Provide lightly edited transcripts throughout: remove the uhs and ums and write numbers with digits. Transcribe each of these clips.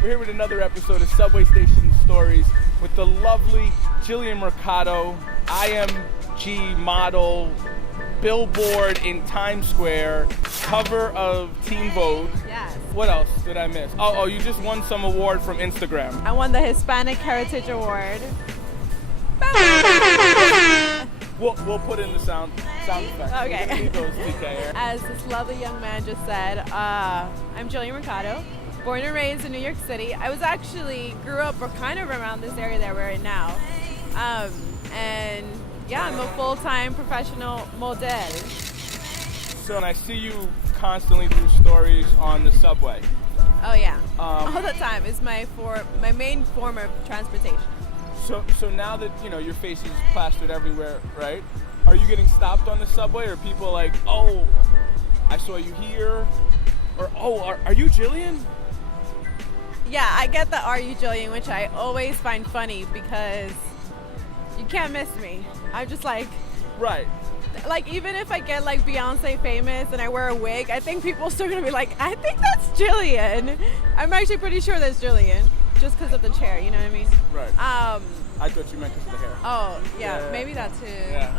We're here with another episode of Subway Station Stories with the lovely Jillian Mercado, IMG Model, Billboard in Times Square, cover of Teen Vogue. Yes. What else did I miss? Oh, you just won some award from Instagram. I won the Hispanic Heritage Award. We'll put in the sound effects. Okay. We're gonna need those, TK. As this lovely young man just said, I'm Jillian Mercado, born and raised in New York City. I was actually grew up kind of around this area that we're in now. And yeah, I'm a full-time professional model. So, and I see you constantly do stories on the subway. Oh yeah, all the time. It's my main form of transportation. So now that, your face is plastered everywhere, right? Are you getting stopped on the subway? Or people like, oh, I saw you here? Or, oh, are you Jillian? Yeah, I get the "Are you Jillian?" which I always find funny because you can't miss me. I'm just like... Right. Like, even if I get, like, Beyonce famous and I wear a wig, I think people are still going to be like, I think that's Jillian. I'm actually pretty sure that's Jillian, just because of the chair, you know what I mean? Right. I thought you meant because of the hair. Oh, yeah, maybe that too. Yeah.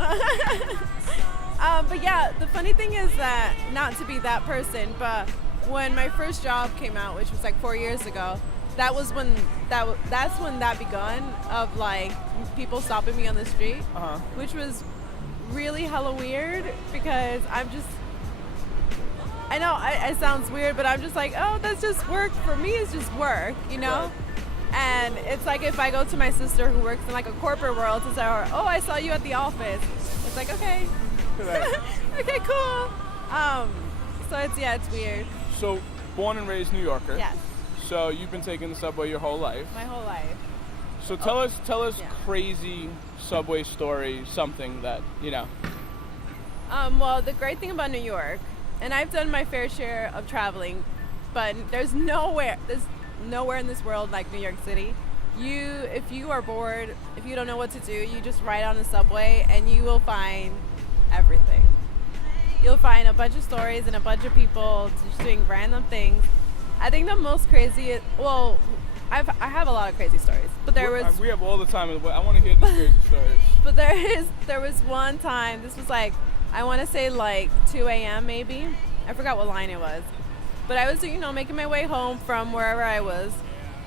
But yeah, the funny thing is that, not to be that person, but when my first job came out, which was like 4 years ago, that's when that begun of like people stopping me on the street, which was really hella weird because I know it sounds weird, but I'm just like, oh, that's just work. For me, it's just work, Right. And it's like if I go to my sister who works in like a corporate world to say, oh, I saw you at the office. It's like, okay. Okay, cool. So it's weird. So, born and raised New Yorker. Yes. So you've been taking the subway your whole life. My whole life. So tell us crazy subway story, something that, Well, the great thing about New York, and I've done my fair share of traveling, but there's nowhere in this world like New York City. If you are bored, if you don't know what to do, you just ride on the subway and you will find everything. You'll find a bunch of stories and a bunch of people just doing random things. I think the most crazy I have a lot of crazy stories, but we have all the time in the way. I want to hear the crazy stories. But there was one time, this was like, I want to say like 2 a.m. maybe. I forgot what line it was. But I was, making my way home from wherever I was,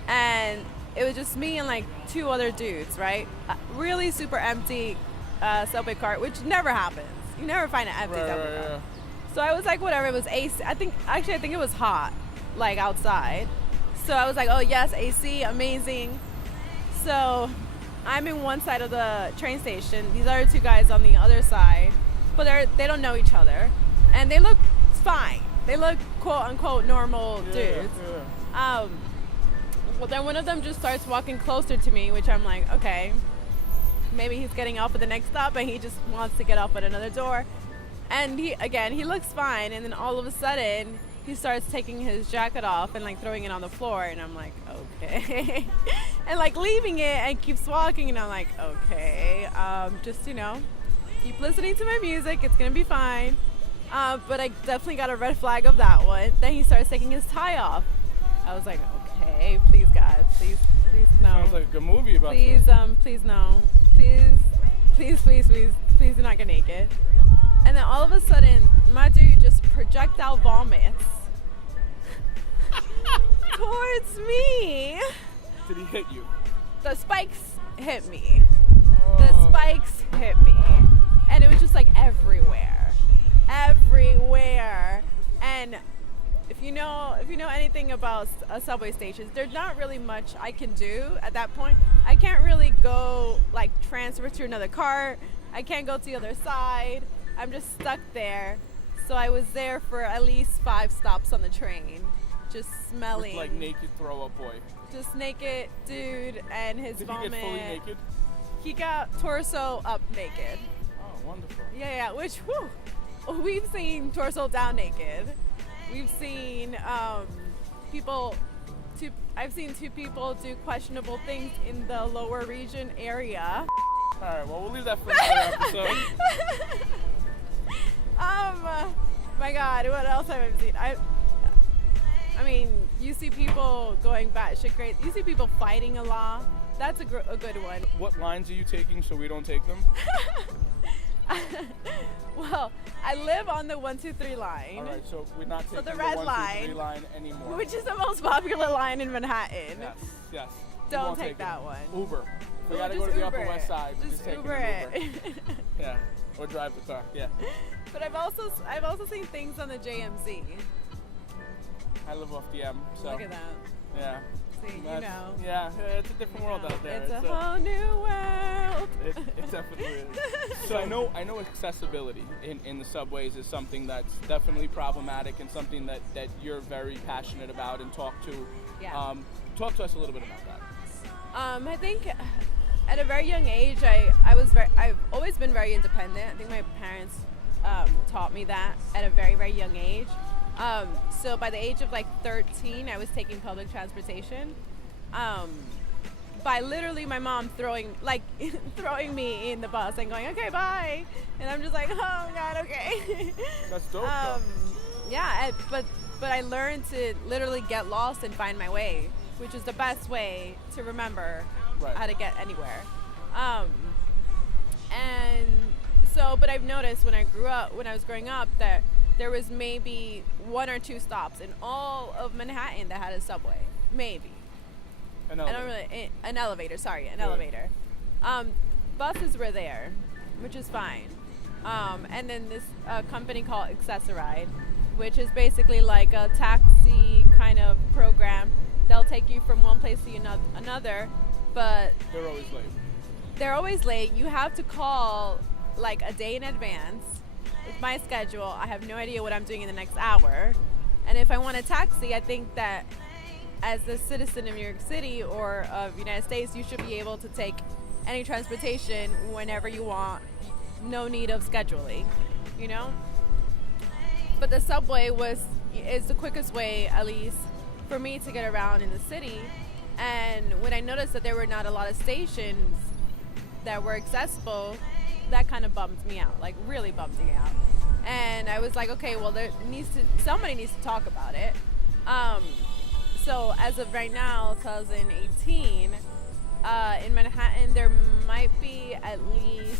and it was just me and like two other dudes, right? Really super empty subway cart, which never happens. You never find an empty subway cart. Yeah. So I was like, whatever, it was AC. I think it was hot, like outside. So I was like, oh yes, AC, amazing. So I'm in one side of the train station. These other two guys on the other side, but they don't know each other, and they look fine. They look quote unquote normal dudes. Yeah. Well, then one of them just starts walking closer to me, which I'm like, okay, maybe he's getting off at the next stop, and he just wants to get off at another door. And he looks fine, and then all of a sudden, he starts taking his jacket off and like throwing it on the floor, and I'm like, okay. And like leaving it and keeps walking, and I'm like, okay, just, keep listening to my music, it's gonna be fine. But I definitely got a red flag of that one. Then he starts taking his tie off. I was like, okay, please God, please no. Sounds like a good movie about please, please no. Please do not get naked. And then all of a sudden, my dude just projectile vomits towards me. Did he hit you? The spikes hit me. The spikes hit me. And it was just like everywhere. And if you know anything about subway stations, there's not really much I can do at that point. I can't really go like transfer to another cart. I can't go to the other side. I'm just stuck there. So I was there for at least 5 stops on the train, just smelling. With like naked throw up boy. Just naked dude and his vomit. Did he get fully naked? He got torso up naked. Oh, wonderful. Yeah, which, we've seen torso down naked. We've seen I've seen 2 people do questionable things in the lower region area. All right, well, we'll leave that for another episode. My God, what else have I seen? I mean, you see people going batshit crazy. You see people fighting a lot. That's a good one. What lines are you taking so we don't take them? Well, I live on the 123 line. All right, so we're not taking the the red 123 line anymore. Which is the most popular line in Manhattan. Yes. We Don't won't take that one. Uber. We gotta just go to the Uber Upper West Side. We're Just taking Uber an it. Yeah, or drive the car. Yeah. But I've also seen things on the JMZ. I live off the M, so Look at that. yeah. See, you That's- know. Yeah, it's a different world out there. It's a whole new world. It definitely is. So I know accessibility in the subways is something that's definitely problematic and something that you're very passionate about and talk to. Yeah. Talk to us a little bit about that. I think at a very young age, I've always been very independent. I think my parents taught me that at a very, very young age. So by the age of like 13, I was taking public transportation. By literally my mom throwing me in the bus and going, okay, bye. And I'm just like, oh God, okay. That's dope. Though. Yeah, but I learned to literally get lost and find my way, which is the best way to remember how to get anywhere. And so, but I've noticed when I was growing up, that there was maybe 1 or 2 stops in all of Manhattan that had a subway. Maybe. An elevator. An elevator. Buses were there, which is fine. And then this company called Accessoride, which is basically like a taxi kind of program. They'll take you from one place to another, but They're always late. they're always late. You have to call like a day in advance. It's my schedule. I have no idea what I'm doing in the next hour. And if I want a taxi, I think that as a citizen of New York City or of the United States, you should be able to take any transportation whenever you want. No need of scheduling, you know? But the subway is the quickest way, at least, for me to get around in the city. And when I noticed that there were not a lot of stations that were accessible, that kind of bummed me out, like really bummed me out. And I was like, okay, well, somebody needs to talk about it. So as of right now, 2018, in Manhattan, there might be at least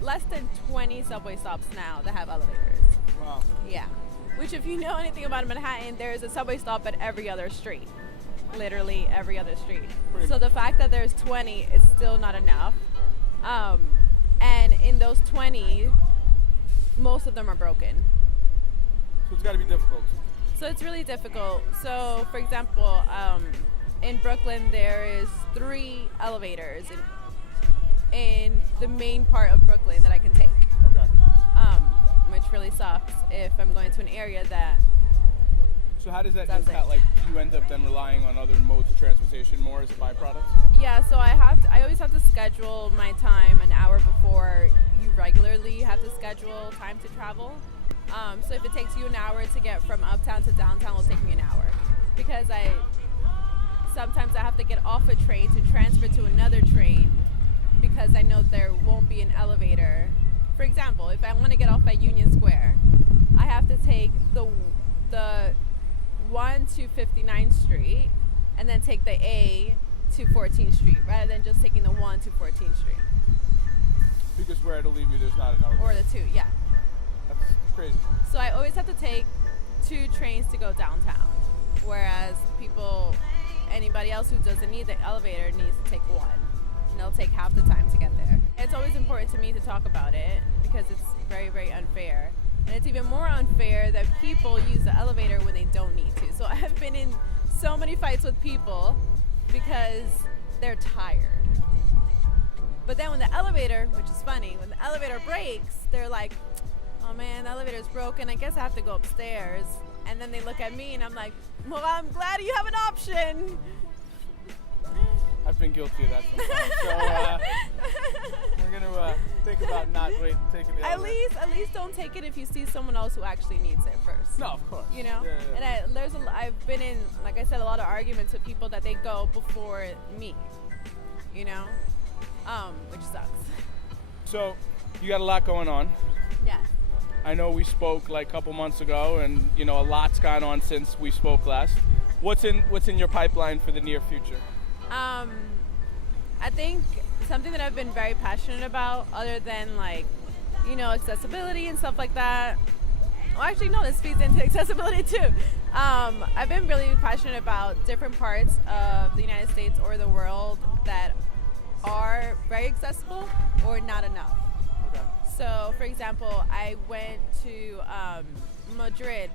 less than 20 subway stops now that have elevators. Wow. Yeah. Which, if you know anything about Manhattan, there's a subway stop at every other street. Literally every other street. So the fact that there's 20 is still not enough. And in those 20, most of them are broken. So it's got to be difficult. So it's really difficult. So, for example, in Brooklyn, there is 3 elevators in the main part of Brooklyn that I can take. Okay. Which really sucks if I'm going to an area that. So how does that impact? Like, you end up then relying on other modes of transportation more as a byproduct? Yeah. So I always have to schedule my time an hour before you regularly have to schedule time to travel. So if it takes you an hour to get from uptown to downtown, it'll take me an hour, because sometimes I have to get off a train to transfer to another train, because I know there won't be an elevator. For example, if I want to get off at Union Square, I have to take the 1 to 59th Street and then take the A to 14th Street, rather than just taking the 1 to 14th Street. Because where it'll leave you, there's not an elevator. Or the 2, yeah. That's crazy. So I always have to take 2 trains to go downtown, whereas anybody else who doesn't need the elevator needs to take 1. And they'll take half the time to get there. It's always important to me to talk about it, because it's very, very unfair. And it's even more unfair that people use the elevator when they don't need to. So I've been in so many fights with people because they're tired. But then when the elevator, which is funny, when the elevator breaks, they're like, oh man, the elevator's broken, I guess I have to go upstairs. And then they look at me and I'm like, well, I'm glad you have an option. I've been guilty of that sometimes. So we're going to think about not taking the elevator. At least don't take it if you see someone else who actually needs it first. No, of course. You know? Yeah. And I've been in, like I said, a lot of arguments with people that they go before me. You know? Which sucks. So you got a lot going on. Yeah. I know we spoke like a couple months ago, and a lot's gone on since we spoke last. What's in your pipeline for the near future? I think something that I've been very passionate about, other than accessibility and stuff like that. Well, actually, no, this feeds into accessibility too. I've been really passionate about different parts of the United States or the world that are very accessible or not enough. Okay. So, for example, I went to Madrid,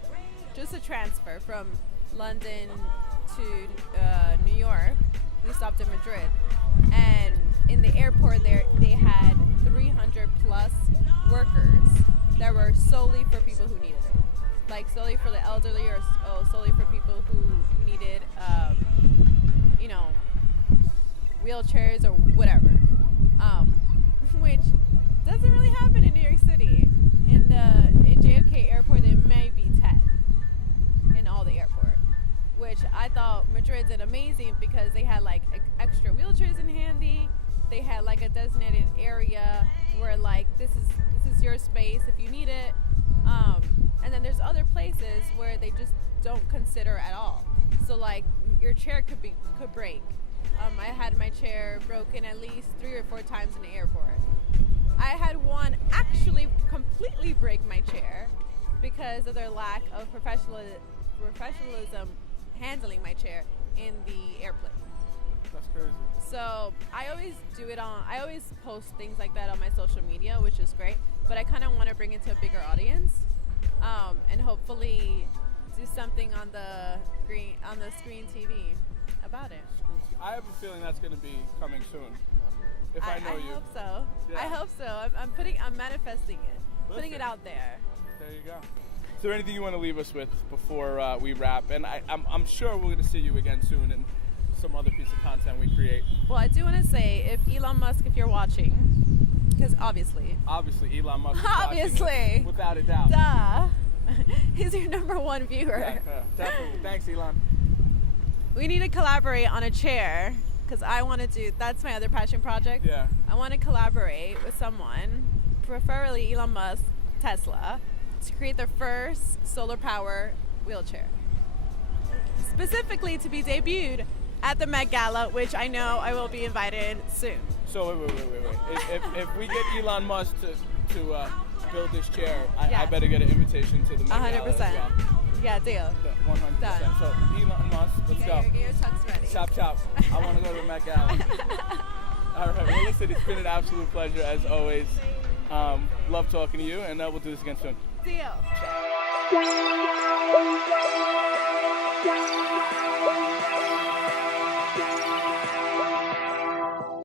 just a transfer from London to New York. We stopped in Madrid, and in the airport there, they had 300 plus workers that were solely for people who needed it, like solely for the elderly or solely for people who needed, wheelchairs or whatever, which doesn't really happen in New York City. In JFK Airport, there may be 10 in all the airport, which I thought Madrid did amazing because they had like extra wheelchairs in handy. They had like a designated area where like this is your space if you need it, and then there's other places where they just don't consider at all. So like your chair could break. I had my chair broken at least 3 or 4 times in the airport. I had one actually completely break my chair because of their lack of professionalism handling my chair in the airplane. That's crazy. So I always post things like that on my social media, which is great, but I kind of want to bring it to a bigger audience, and hopefully do something on the screen TV about it. I have a feeling that's going to be coming soon. If I know you. I hope so. Yeah. I hope so. I'm manifesting it, putting it out there. There you go. Is there anything you want to leave us with before we wrap? And I'm sure we're going to see you again soon in some other piece of content we create. Well, I do want to say, if Elon Musk, if you're watching, because obviously Elon Musk is watching, without a doubt. Duh. He's your #1 viewer. Yeah, definitely. Thanks, Elon. We need to collaborate on a chair, because I want to do, that's my other passion project. Yeah. I want to collaborate with someone, preferably Elon Musk, Tesla, to create the first solar power wheelchair. Specifically to be debuted at the Met Gala, which I know I will be invited soon. So wait. If we get Elon Musk to build this chair, I better get an invitation to the Met Gala 100%. as well. Yeah, deal. 100%. Done. So Elon Musk, let's go. Get your tux ready. Chop. I want to go to the Met Gala. All right. Well, listen, it's been an absolute pleasure as always. Love talking to you, and we'll do this again soon. Deal. Ciao.